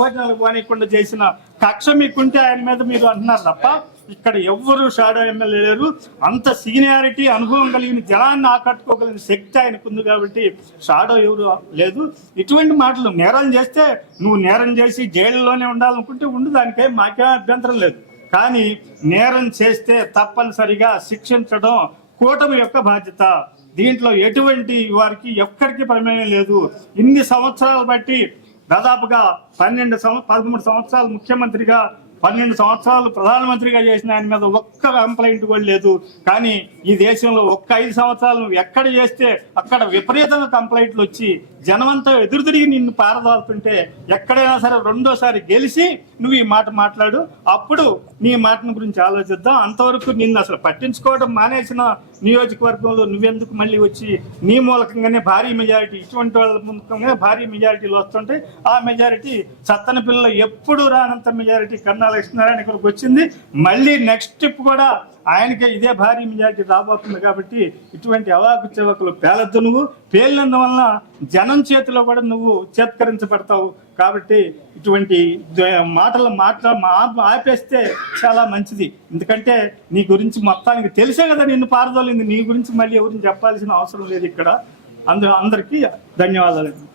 భోజనాలు పోనీయకుండా చేసిన కక్ష మీకుంటే ఆయన మీద మీరు అంటున్నారు తప్ప ఇక్కడ ఎవ్వరు షాడో ఎమ్మెల్యే లేరు. అంత సీనియారిటీ అనుభవం కలిగిన జనాన్ని ఆకట్టుకోగలిగిన శక్తి ఆయనకు ఉంది కాబట్టి షాడో ఎవరు లేదు. ఇటువంటి మాటలు నేరం చేస్తే నువ్వు నేరం చేసి జైల్లోనే ఉండాలనుకుంటే ఉండు దానికే మాకేం అభ్యంతరం లేదు. కానీ నేరం చేస్తే తప్పనిసరిగా శిక్షించడం కూటమి యొక్క బాధ్యత. దీంట్లో ఎటువంటి వారికి ఎక్కడికి ప్రమేయం లేదు. ఇన్ని సంవత్సరాలు బట్టి దాదాపుగా పన్నెండు సంవ పదమూడు సంవత్సరాలు ముఖ్యమంత్రిగా పన్నెండు సంవత్సరాలు ప్రధానమంత్రిగా చేసిన ఆయన మీద ఒక్క కంప్లైంట్ కూడా లేదు. కానీ ఈ దేశంలో ఒక్క ఐదు సంవత్సరాలు నువ్వు ఎక్కడ చేస్తే అక్కడ విపరీతంగా కంప్లైంట్లు వచ్చి జనమంతా ఎదురు తిరిగి నిన్ను పారదాలుతుంటే ఎక్కడైనా సరే రెండోసారి గెలిచి నువ్వు ఈ మాట మాట్లాడు. అప్పుడు నీ మాటను గురించి ఆలోచిద్దాం. అంతవరకు నిన్ను అసలు పట్టించుకోవడం మానేసిన నియోజకవర్గంలో నువ్వెందుకు మళ్ళీ వచ్చి నీ మూలకంగానే భారీ మెజారిటీ ఇటువంటి వాళ్ళ మూలకంగానే భారీ మెజారిటీలు వస్తుంటే ఆ మెజారిటీ సత్తన పిల్లలు ఎప్పుడు రానంత మెజారిటీ కన్నా లక్ష్మీనారాయణ ఇక్కడికి వచ్చింది మళ్ళీ నెక్స్ట్ ట్రిప్ కూడా ఆయనకే ఇదే భారీ మెజార్టీ రాబోతుంది కాబట్టి ఇటువంటి అవాకు చెవకులు పేలద్దు నువ్వు. పేలినందువలన జనం చేతిలో కూడా నువ్వు చేత్కరించబడతావు కాబట్టి ఇటువంటి మాటలు మాట్లా మా- ఆపేస్తే చాలా మంచిది. ఎందుకంటే నీ గురించి మొత్తానికి తెలిసే కదా నిన్ను పారదోలింది. నీ గురించి మళ్ళీ ఎవరిని చెప్పాల్సిన అవసరం లేదు ఇక్కడ. అందు అందరికీ ధన్యవాదాలు.